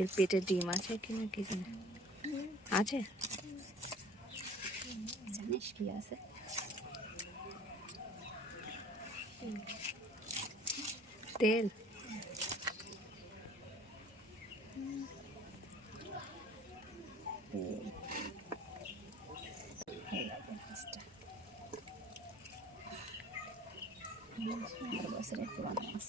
এর পেটে ডিম আছে কি না কি আছে? জানিস কি আছে? তেল। বছরের পুরানো মাছ।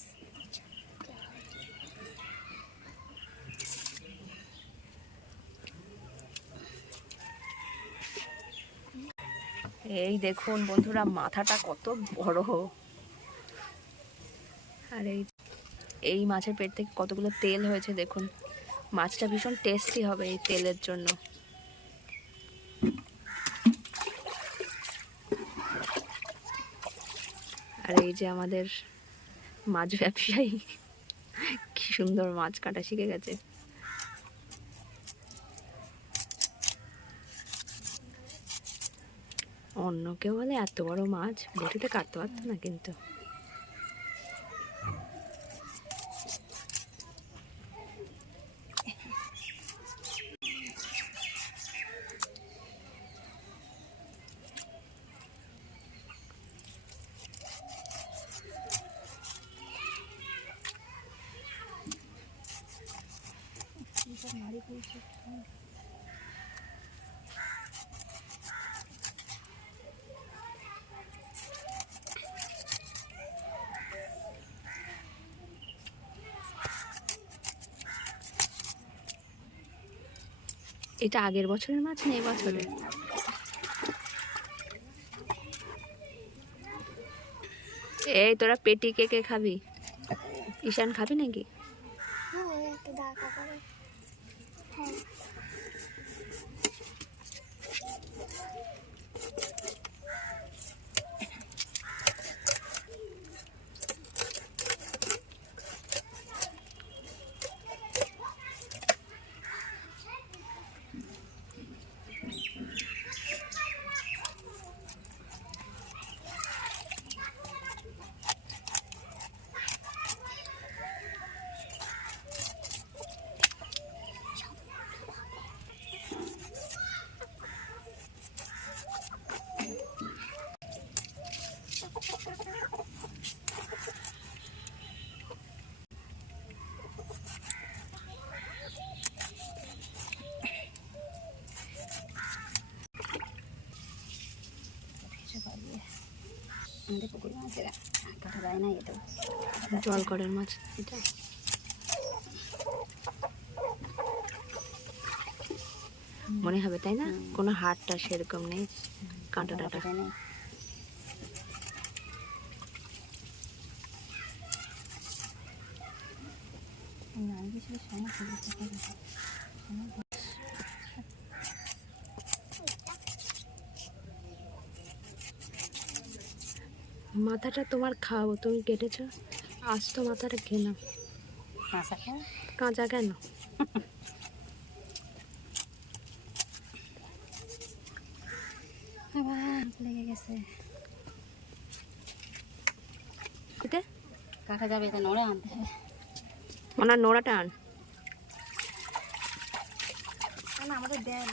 এই দেখুন বন্ধুরা, মাথাটা কত বড়। আর এই এই মাছের পেট থেকে কতগুলো তেল হয়েছে দেখুন। মাছটা ভীষণ টেস্টি হবে এই তেলের জন্য। আর এই যে আমাদের মাছ ব্যবসায়ী, কি সুন্দর মাছ কাটা শিখে গেছে। অন্য কেউ হলে এত বড় মাছ বটিতে কাটতে পারতো না কিন্তু। এটা আগের বছরের মাছ না এবছরের এই তোরা পেটি কে কে খাবি? ঈশান খাবি নাকি? ভেসে আমাদের পুকুর মাছের কাটা যায় না এটাও জল করের মাছ এটা মনে হবে তাই না? কোনো হাড়টা সেরকম নেই কাঁটা টাটা নেই। আমি কিছু সমস্যা মাথাটা তোমার খাওয়াবো তুমি কেটেছো? আজ তো মাথাটা খেয়ে নাও কাঁচা কেন? লেগে গেছে। কাটা যাবে এটা নড়ে আনতে হবে। ওনার নোড়াটা আন। না আমাদের দেয়